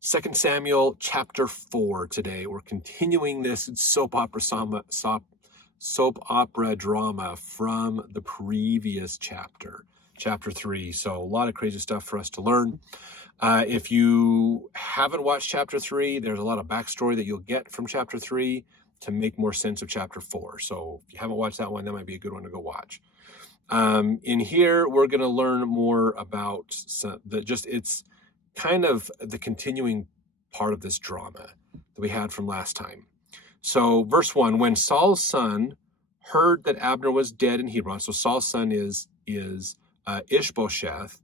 2 Samuel chapter 4 today. We're continuing this soap opera drama from the previous chapter, chapter 3. So a lot of crazy stuff for us to learn. If you haven't watched chapter 3, there's a lot of backstory that you'll get from chapter 3 to make more sense of chapter 4. So if you haven't watched that one, that might be a good one to go watch. In here, we're going to learn more about it's kind of the continuing part of this drama that we had from last time. So verse 1, when Saul's son heard that Abner was dead in Hebron, so Saul's son is Ishbosheth,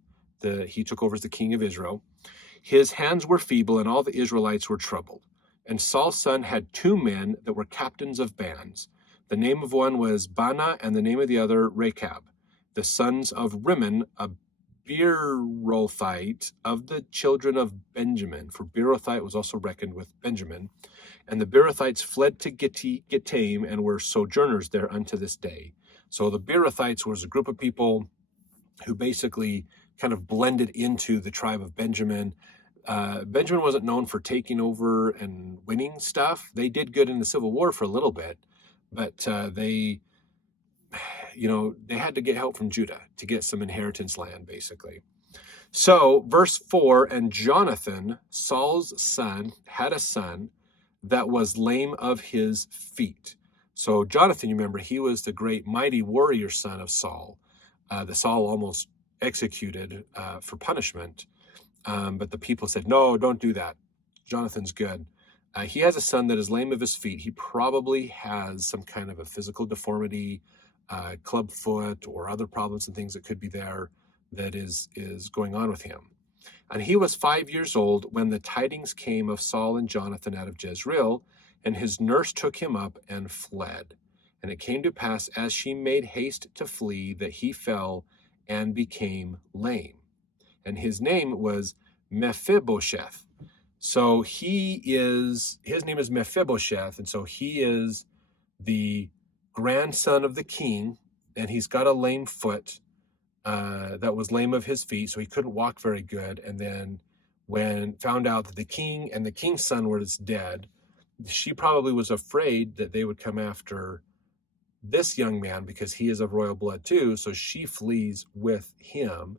he took over as the king of Israel. His hands were feeble and all the Israelites were troubled. And Saul's son had two men that were captains of bands. The name of one was Baanah and the name of the other Rechab, the sons of Rimmon, a Beerothite of the children of Benjamin, for Beerothite was also reckoned with Benjamin. And the Beerothites fled to Gittaim and were sojourners there unto this day. So the Beerothites was a group of people who basically kind of blended into the tribe of Benjamin. Benjamin wasn't known for taking over and winning stuff. They did good in the Civil War for a little bit, but they had to get help from Judah to get some inheritance land, basically. So, verse 4, and Jonathan, Saul's son, had a son that was lame of his feet. So Jonathan, you remember, he was the great mighty warrior son of Saul, that Saul almost executed for punishment. But the people said, no, don't do that. Jonathan's good. He has a son that is lame of his feet. He probably has some kind of a physical deformity, club foot, or other problems and things that could be there that is going on with him. And he was 5 years old when the tidings came of Saul and Jonathan out of Jezreel, and his nurse took him up and fled. And it came to pass, as she made haste to flee, that he fell and became lame. And his name was Mephibosheth. So his name is Mephibosheth, and so he is the grandson of the king, and he's got a lame foot that was lame of his feet, so he couldn't walk very good. And then when found out that the king and the king's son was dead, she probably was afraid that they would come after this young man because he is of royal blood too, so she flees with him.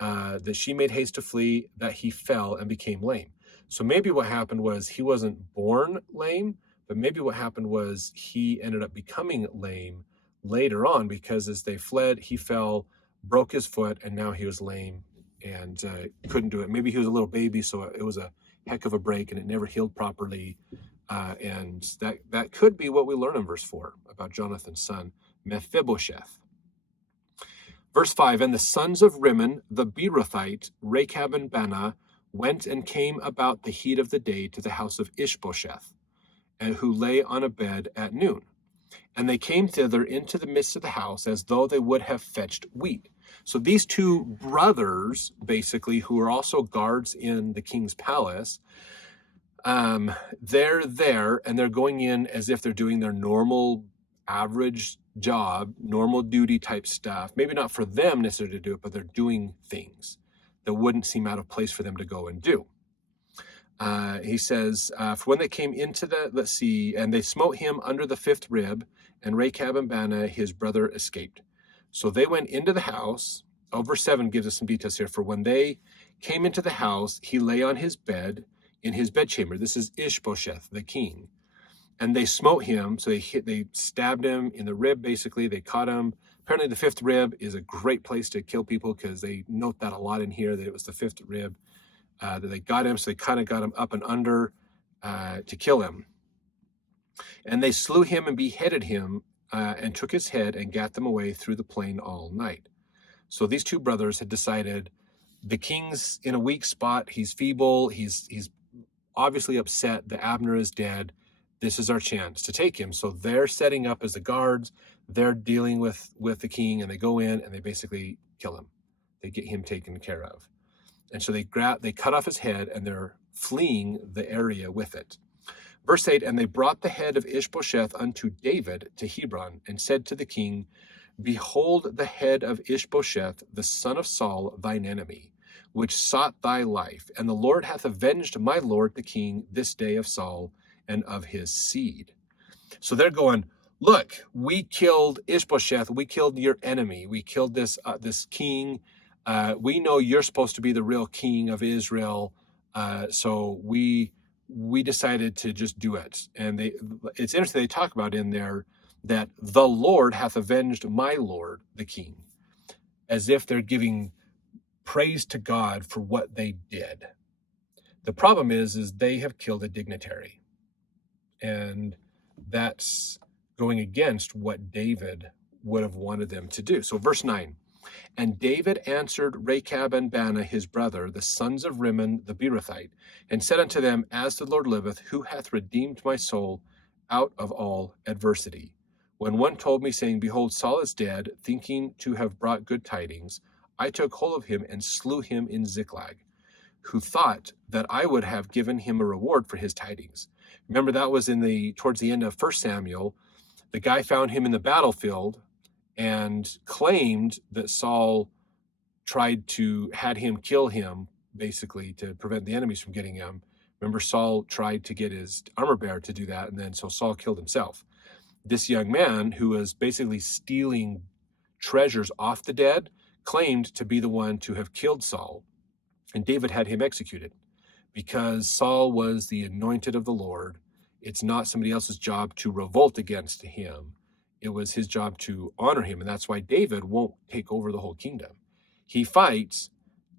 That she made haste to flee, that he fell and became lame. So maybe what happened was he wasn't born lame, but maybe what happened was he ended up becoming lame later on, because as they fled, he fell, broke his foot, and now he was lame and couldn't do it. Maybe he was a little baby, so it was a heck of a break and it never healed properly. And that could be what we learn in verse 4 about Jonathan's son, Mephibosheth. Verse 5, and the sons of Rimmon, the Beerothite, Rechab and Baanah, went and came about the heat of the day to the house of Ishbosheth, who lay on a bed at noon. And they came thither into the midst of the house, as though they would have fetched wheat. So these two brothers, basically, who are also guards in the king's palace, they're there, and they're going in as if they're doing their normal average job, normal duty type stuff. Maybe not for them necessarily to do it, but they're doing things that wouldn't seem out of place for them to go and do. He says, for when they came into and they smote him under the fifth rib, and Rechab and Baanah, his brother, escaped. So they went into the house. Verse 7 gives us some details here. For when they came into the house, he lay on his bed in his bedchamber. This is Ishbosheth, the king. And they smote him, so they stabbed him in the rib, basically. They caught him. Apparently the fifth rib is a great place to kill people, because they note that a lot in here, that it was the fifth rib that they got him. So they kind of got him up and under to kill him. And they slew him and beheaded him and took his head and gat them away through the plain all night. So these two brothers had decided, the king's in a weak spot. He's feeble. He's obviously upset that Abner is dead. This is our chance to take him. So they're setting up as the guards. They're dealing with the king, and they go in and they basically kill him. They get him taken care of. And so they cut off his head, and they're fleeing the area with it. Verse 8, and they brought the head of Ishbosheth unto David to Hebron, and said to the king, behold the head of Ishbosheth, the son of Saul, thine enemy, which sought thy life. And the Lord hath avenged my lord the king this day of Saul and of his seed. So they're going, look, we killed Ishbosheth. We killed your enemy. We killed this king. We know you're supposed to be the real king of Israel. So we decided to just do it. And it's interesting, they talk about in there that the Lord hath avenged my lord, the king, as if they're giving praise to God for what they did. The problem is they have killed a dignitary. And that's going against what David would have wanted them to do. So verse 9, and David answered Rechab and Baanah his brother, the sons of Rimmon the Beerothite, and said unto them, as the Lord liveth, who hath redeemed my soul out of all adversity? When one told me, saying, behold, Saul is dead, thinking to have brought good tidings, I took hold of him and slew him in Ziklag, who thought that I would have given him a reward for his tidings. Remember, that was towards the end of 1 Samuel. The guy found him in the battlefield and claimed that Saul had him kill him, basically, to prevent the enemies from getting him. Remember, Saul tried to get his armor bearer to do that, and then so Saul killed himself. This young man, who was basically stealing treasures off the dead, claimed to be the one to have killed Saul, and David had him executed. Because Saul was the anointed of the Lord, it's not somebody else's job to revolt against him. It was his job to honor him, and that's why David won't take over the whole kingdom. He fights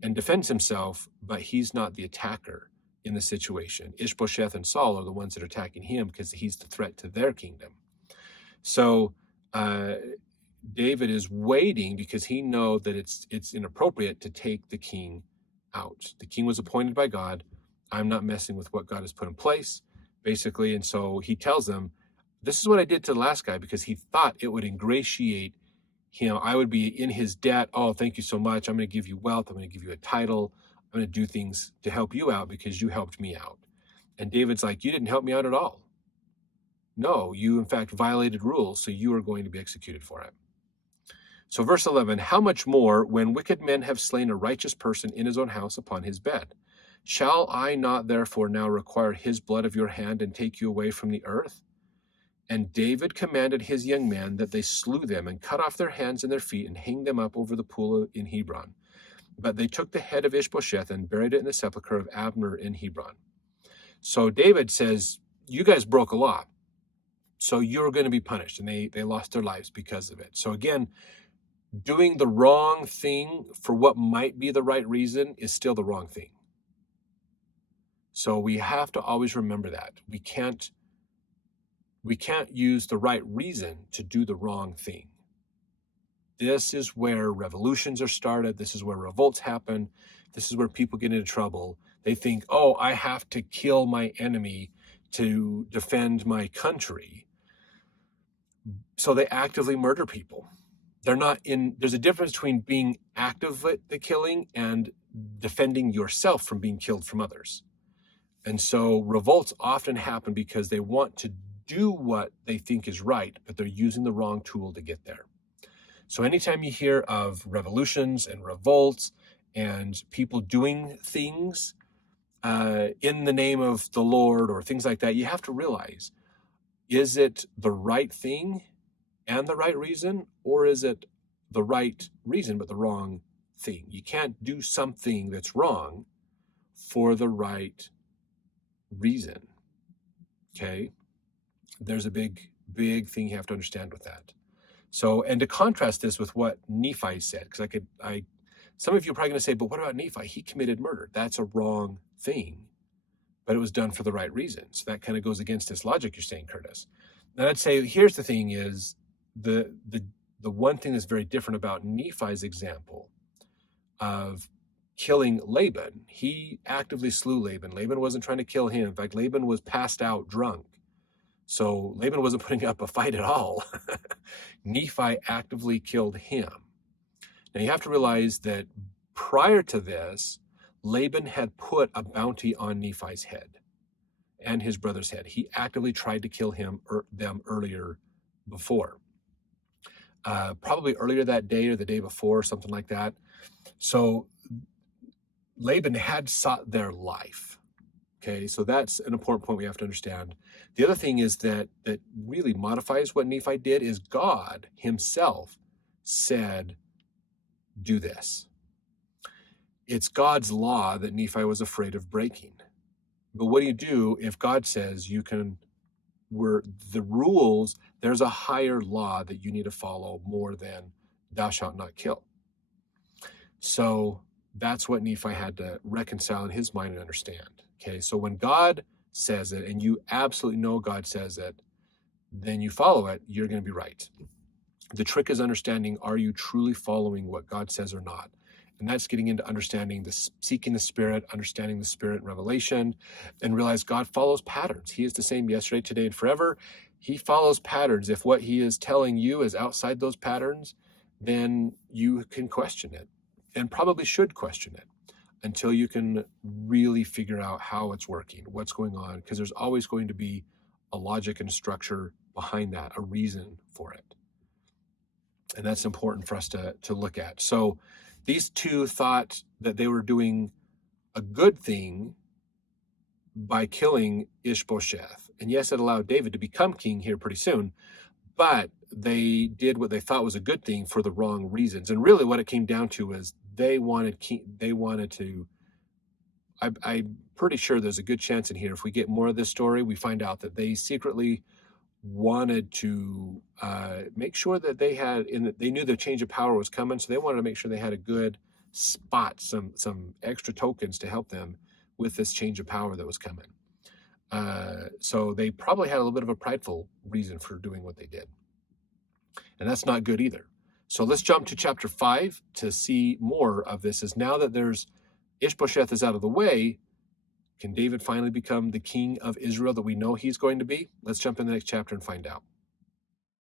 and defends himself, but he's not the attacker in the situation. Ishbosheth and Saul are the ones that are attacking him because he's the threat to their kingdom. So David is waiting because he knows that it's inappropriate to take the king out. The king was appointed by God. I'm not messing with what God has put in place, basically. And so he tells them, this is what I did to the last guy, because he thought it would ingratiate him. I would be in his debt. Oh, thank you so much. I'm going to give you wealth. I'm going to give you a title. I'm going to do things to help you out because you helped me out. And David's like, you didn't help me out at all. No, you in fact violated rules, so you are going to be executed for it. So verse 11, how much more when wicked men have slain a righteous person in his own house upon his bed? Shall I not therefore now require his blood of your hand and take you away from the earth? And David commanded his young men that they slew them and cut off their hands and their feet and hanged them up over the pool in Hebron. But they took the head of Ishbosheth and buried it in the sepulchre of Abner in Hebron. So David says, you guys broke a law, so you're going to be punished. And they lost their lives because of it. So again, doing the wrong thing for what might be the right reason is still the wrong thing. So we have to always remember that. We can't use the right reason to do the wrong thing. This is where revolutions are started. This is where revolts happen. This is where people get into trouble. They think, oh, I have to kill my enemy to defend my country. So they actively murder people. There's a difference between being active at the killing and defending yourself from being killed from others. And so revolts often happen because they want to do what they think is right, but they're using the wrong tool to get there. So anytime you hear of revolutions and revolts and people doing things in the name of the Lord or things like that, you have to realize, is it the right thing and the right reason, or is it the right reason but the wrong thing? You can't do something that's wrong for the right reason. Okay? There's a big thing you have to understand with that. So, and to contrast this with what Nephi said, because some of you are probably going to say, but what about Nephi? He committed murder. That's a wrong thing, but it was done for the right reason. So that kind of goes against this logic you're saying, Curtis. And I'd say, here's the thing is, the one thing that's very different about Nephi's example of killing Laban, he actively slew Laban. Laban wasn't trying to kill him. In fact, Laban was passed out drunk. So Laban wasn't putting up a fight at all. Nephi actively killed him. Now you have to realize that prior to this, Laban had put a bounty on Nephi's head and his brother's head. He actively tried to kill them earlier before. Probably earlier that day or the day before, something like that. So Laban had sought their life. Okay, so that's an important point we have to understand. The other thing is that really modifies what Nephi did is God himself said, do this. It's God's law that Nephi was afraid of breaking. But what do you do if God says you can, the rules, there's a higher law that you need to follow more than thou shalt not kill. So that's what Nephi had to reconcile in his mind and understand. Okay, so when God says it and you absolutely know God says it, then you follow it, you're going to be right. The trick is understanding, are you truly following what God says or not? And that's getting into understanding seeking the Spirit, understanding the Spirit in revelation, and realize God follows patterns. He is the same yesterday, today, and forever. He follows patterns. If what he is telling you is outside those patterns, then you can question it, and probably should question it until you can really figure out how it's working, what's going on, because there's always going to be a logic and a structure behind that, a reason for it. And that's important for us to look at. So these two thought that they were doing a good thing by killing Ishbosheth. And yes, it allowed David to become king here pretty soon, but they did what they thought was a good thing for the wrong reasons. And really what it came down to is I'm pretty sure there's a good chance in here, if we get more of this story, we find out that they secretly wanted to make sure that they knew the change of power was coming, so they wanted to make sure they had a good spot, some extra tokens to help them with this change of power that was coming. So they probably had a little bit of a prideful reason for doing what they did, and that's not good either. So let's jump to chapter 5 to see more of this. Is now that there's Ishbosheth is out of the way, can David finally become the king of Israel that we know he's going to be? Let's jump in the next chapter and find out.